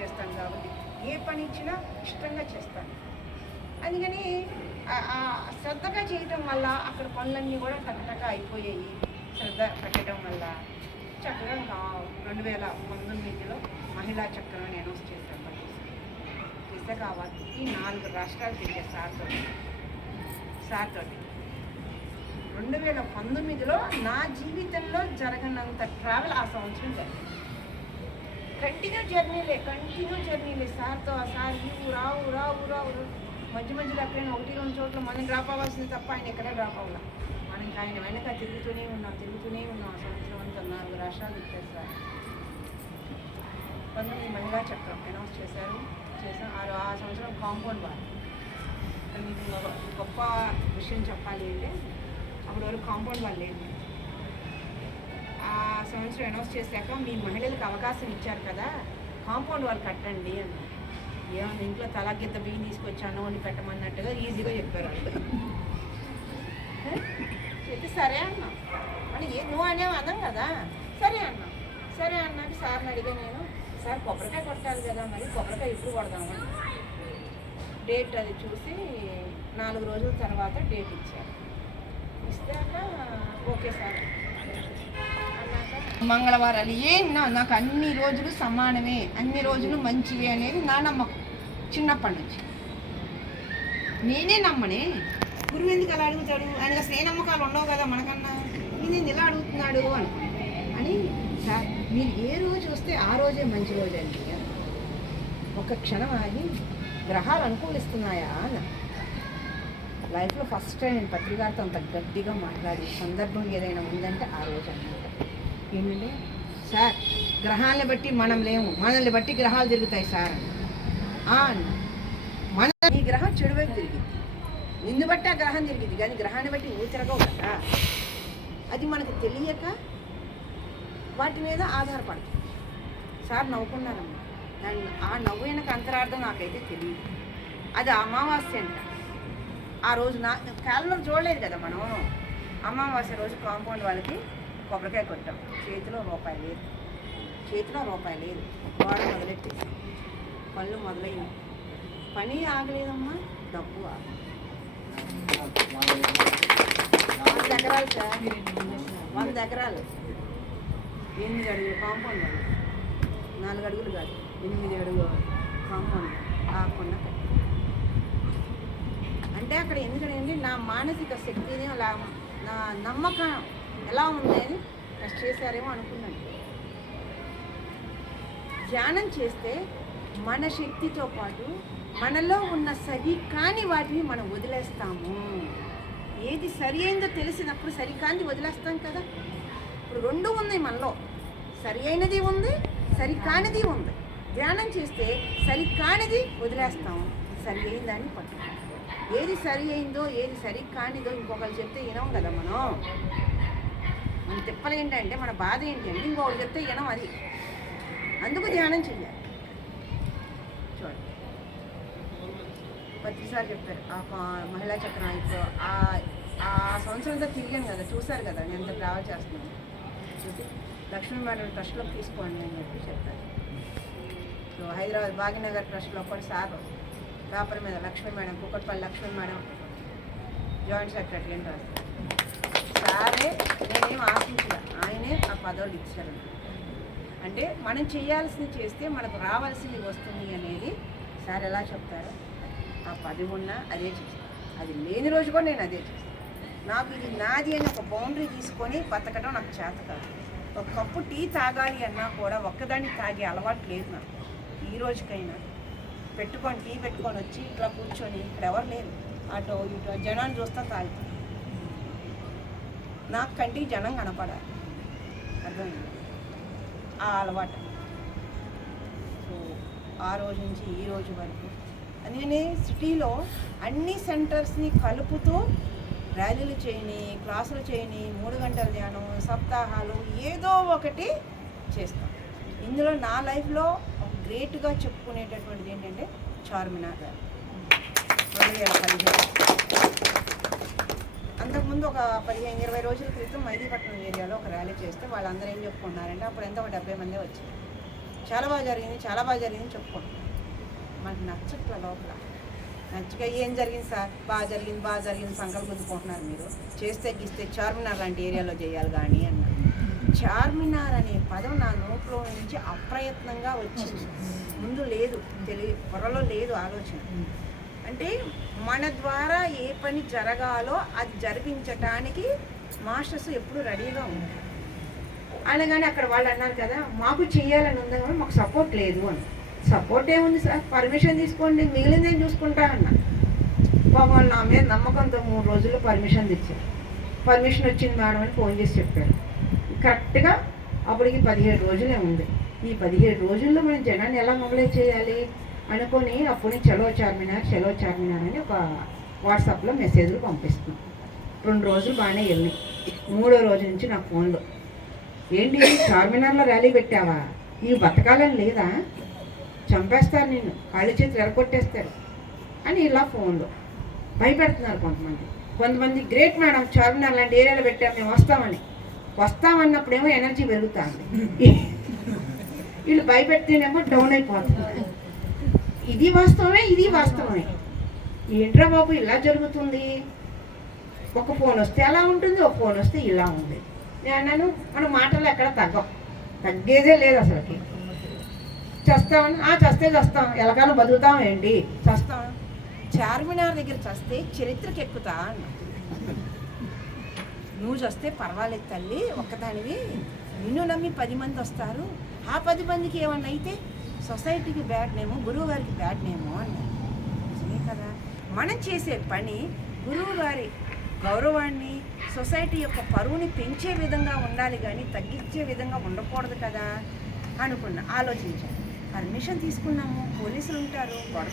చేస్తాను కాబట్టి ఏ పని ఇచ్చినా ఇష్టంగా చేస్తాను. అందుకని శ్రద్ధగా చేయటం వల్ల అక్కడ పనులన్నీ కూడా కరెక్ట్గా అయిపోయాయి. శ్రద్ధ పెట్టడం వల్ల చక్కగా 2019లో మహిళా చక్రం అనౌన్స్ చేశాను. చేస్తే కావాలి ఈ 4 రాష్ట్రాలు తిరిగే సార్తో 2019లో నా జీవితంలో జరగనంత ట్రావెల్ ఆ సంవత్సరం జరిగింది. కంటిన్యూ జర్నీలే సార్తో. ఆ సార్ ఈ ఊరు మధ్య మధ్యలో ఎక్కడైనా 1-2 చోట్ల మనం డ్రాప్ అవ్వాల్సింది తప్ప ఆయన ఎక్కడే డ్రాప్ అవ్వాలి. మనకి ఆయన వెనక తిరుగుతూనే ఉన్నాం. ఆ సంవత్సరం అంతా 4 రాష్ట్రాలు ఇచ్చారు సార్. 19 మహిళా చక్రం అనౌన్స్ చేశాం. ఆ సంవత్సరం కాంపౌండ్ వాల్. మీకు గొప్ప విషయం చెప్పాలి అంటే అప్పటి వరకు కాంపౌండ్ వాల్ లేదు. ఆ సంవత్సరం అనౌన్స్ చేశాక మీ మహిళలకు అవకాశం ఇచ్చారు కదా, కాంపౌండ్ వాల్ కట్టండి అన్నారు. ఏమన్నా ఇంట్లో తలాగిద్ద బియ్యం తీసుకొచ్చాను అని పెట్టమన్నట్టుగా ఈజీగా చెప్పారు వాళ్ళు. చెప్పి సరే అన్నా. అంటే నువ్వు అనేవి అన్నాం కదా, సరే అన్నాక సార్ని అడిగా నేను, సార్ కొబ్బరికాయ కొట్టాలి కదా, మరి కొబ్బరికాయ ఇప్పుడు కొడదామని డేట్ అది చూసి 4 రోజుల తర్వాత డేట్ ఇచ్చారు. ఇస్తాక ఓకే సార్ అన్నాక మంగళవారాలు నాకు అన్ని రోజులు సమానమే, అన్ని రోజులు మంచివే అనేది నా నమ్మకం చిన్నప్పటి నుంచి. నేనే నమ్మనే, గురువు ఎందుకు అలా అడుగుతాడు, ఆయనకు అసలు ఏ నమ్మకాలు ఉండవు కదా మనకన్నా, నేను ఇలా అడుగుతున్నాడు అని సార్ మీరు ఏ రోజు వస్తే ఆ రోజే మంచి రోజు అండి. ఒక క్షణం ఆగి గ్రహాలు అనుకూలిస్తున్నాయా అన్న. లైఫ్లో ఫస్ట్ టైం నేను పత్రికారితో అంత గట్టిగా మాట్లాడి సందర్భం ఏదైనా ఉందంటే ఆ రోజు అన్నమాట. ఏంటంటే సార్ గ్రహాలను బట్టి మనం లేము, మనల్ని బట్టి గ్రహాలు తిరుగుతాయి సార్ అన్న. మన ఈ గ్రహం చెడు వైపు తిరిగింది, నిన్ను బట్టి ఆ గ్రహం తిరిగింది, కానీ గ్రహాన్ని బట్టి నువ్వు తిరగవు కదా. అది మనకు తెలియక వాటి మీద ఆధారపడుతుంది. సార్ నవ్వుకున్నారమ్మా. ఆ నవ్వు వెనక అంతరార్థం నాకైతే తెలియదు. అది అమావాస్య అంట. ఆ రోజు క్యాలెండర్ చూడలేదు కదా మనం. అమావాస్య రోజు కాంపౌండ్ వాళ్ళకి కొబ్బరికాయ కొట్టాం. చేతిలో రూపాయి లేదు. వాడు మొదలెట్టేసి పళ్ళు మొదలైనవి. పని ఆగలేదమ్మా, డబ్బు 100 ఎకరాలు సార్, 100 ఎకరాలు 8 అడుగులు కాంపౌండ్ వాళ్ళు, 4 అడుగులు కాదు 8 అడుగులు కాంపౌండ్ కాకుండా అంటే అక్కడ ఎందుకంటే నా మానసిక శక్తిని అలా నా నమ్మకం ఎలా ఉంది అని టెస్ట్ చేశారేమో అనుకున్నాను. ధ్యానం చేస్తే మన శక్తితో పాటు మనలో ఉన్న సరి కాని వాటిని మనం వదిలేస్తాము. ఏది సరి అయిందో తెలిసినప్పుడు సరి కానిది వదిలేస్తాం కదా. ఇప్పుడు 2 ఉన్నాయి మనలో, సరి అయినది ఉంది, సరి కానిది ఉంది. ధ్యానం చేస్తే సరి కానిది వదిలేస్తాము, సరి అయిన దాన్ని పట్టుకుంటాం. ఏది సరి అయిందో ఏది సరి కానిదో ఇంకొకరు చెప్తే వినం కదా మనం. మన తిప్పలు ఏంటంటే, మన బాధ ఏంటంటే ఇంకొకరు చెప్తే వినం. అది అందుకు ధ్యానం చెయ్యాలి. చూడండి ప్రతిసారి చెప్పారు ఆ మహిళా చక్రం ఇప్పుడు ఆ సంవత్సరంతో తిరిగాను కదా, చూశారు కదా నేను ఎంత ట్రావెల్ చేస్తున్నాను. చూసి లక్ష్మీ మేడం ట్రస్ట్లోకి తీసుకోండి అని చెప్పి చెప్పారు. సో హైదరాబాద్ భాగ్యనగర్ ట్రస్ట్లో ఒకటి సార్ పేపర్ మీద Lakshmi madam, Kukatpally Lakshmi madam joint secretary అని రాస్తారు. సారే నేనేం ఆశించలే, ఆయనే ఆ పదవులు ఇచ్చారు. అంటే మనం చేయాల్సింది చేస్తే మనకు రావాల్సింది వస్తుంది అనేది సార్ ఎలా చెప్తారో ఆ 10 ఉన్నా అదే చేస్తాను. అది లేని రోజు కూడా నేను అదే చేస్తాను. నాకు ఇది నాది అని ఒక బౌండరీ తీసుకొని బతకడం నాకు చేత కాదు. ఒక కప్పు టీ తాగాలి అన్నా కూడా ఒక్కదాన్ని తాగే అలవాటు లేదు నాకు. ఈ రోజుకైనా టీ పెట్టుకొని వచ్చి ఇట్లా కూర్చొని ఇక్కడ ఎవరు లేరు, అటో ఇటో జనాన్ని చూస్తా తాగుతాను. నాకు కంటికి జనం కనపడాలి, అర్థమైంది ఆ అలవాటు. సో ఆ రోజు నుంచి ఈ రోజు వరకు అందుకని సిటీలో అన్ని సెంటర్స్ని కలుపుతూ ర్యాలీలు చేయని, క్లాసులు చేయని, 3 గంటల ధ్యానం, సప్తాహాలు ఏదో ఒకటి చేస్తాం. ఇందులో నా లైఫ్లో గ్రేట్గా చెప్పుకునేటటువంటిది ఏంటంటే చార్మినార్ ర్యాలీ 2015. అంతకుముందు ఒక 15-20 రోజుల క్రితం మైదీపట్నం ఏరియాలో ఒక ర్యాలీ చేస్తే వాళ్ళందరూ ఏం చెప్పుకున్నారంటే అప్పుడు ఎంత ఒక 70 మంది వచ్చారు. చాలా బాగా జరిగింది చెప్పుకుంటున్నాను. మనకు నచ్చట్ల లోపల నచ్చక ఏం జరిగింది సార్, బాగా జరిగింది సంకల్పం గుద్దుకుంటున్నారు మీరు, చేస్తే గీస్తే చార్మినార్ లాంటి ఏరియాలో చేయాలి కానీ అన్నారు. చార్మినార్ అనే పదం నా నోట్లో నుంచి అప్రయత్నంగా వచ్చింది. ముందు లేదు, పొరలో లేదు ఆలోచన. అంటే మన ద్వారా ఏ పని జరగాలో అది జరిపించటానికి మాస్టర్స్ ఎప్పుడు రెడీగా ఉంటారు. అనగానే అక్కడ వాళ్ళు అన్నారు కదా, మాకు చేయాలని ఉంది కానీ మాకు సపోర్ట్ లేదు అని. సపోర్ట్ ఏముంది సార్, పర్మిషన్ తీసుకోండి, మిగిలింది ఏం చూసుకుంటా అన్న. పాపం నా మీద నమ్మకంతో 3 రోజుల్లో పర్మిషన్ తెచ్చారు. పర్మిషన్ వచ్చింది మేడం అని ఫోన్ చేసి చెప్పారు. కరెక్ట్గా అప్పటికి 17 రోజులే ఉంది. ఈ 17 రోజుల్లో మనం జనాన్ని ఎలా మొబిలైజ్ చేయాలి అనుకొని అప్పుడు చలో చార్మినార్ అని ఒక వాట్సాప్లో మెసేజ్లు పంపిస్తున్నాం. 2 రోజులు బాగానే వెళ్ళి 3వ రోజు నుంచి నా ఫోన్లో, ఏంటి చార్మినార్లో ర్యాలీ పెట్టావా, ఇవి బతకాలని లేదా, చంపేస్తారు నిన్ను, కాళ్ళు చేతులు ఎరగొట్టేస్తారు అని ఇలా ఫోన్లో భయపెడుతున్నారు. కొంతమంది గ్రేట్ మేడం, చార్మినార్ లాంటి ఏరియాలో పెట్టాము, మేము వస్తామన్నప్పుడేమో ఎనర్జీ పెరుగుతుంది, వీళ్ళు భయపెడితేనేమో డౌన్ అయిపోతుంది. ఇది వాస్తవమే. ఏంట్రా బాబు ఇలా జరుగుతుంది, ఒక ఫోన్ వస్తే అలా ఉంటుంది, ఒక ఫోన్ వస్తే ఇలా ఉంది. నేను అన్నాను, మన మాటలు ఎక్కడ తగ్గేదే లేదు అసలుకి. చస్తాం ఎలాగైనా బతుకుతాం ఏంటి, చస్తాం చార్మినార్ దగ్గర చస్తే చరిత్రకి ఎక్కుతా అన్నా. నువ్వు చస్తే పర్వాలేదు తల్లి, ఒక్కదానివి, నిన్ను నమ్మి 10 మంది వస్తారు, ఆ 10 మందికి ఏమన్నా అయితే సొసైటీకి బ్యాడ్ నేమో, గురువు గారికి బ్యాడ్ నేమో అన్నారు. నిజమే కదా, మనం చేసే పని గురువు గారి గౌరవాన్ని, సొసైటీ యొక్క పరువుని పెంచే విధంగా ఉండాలి కానీ తగ్గించే విధంగా ఉండకూడదు కదా అనుకున్నా. ఆలోచించాను. పర్మిషన్ తీసుకున్నాము, పోలీసులు ఉంటారు,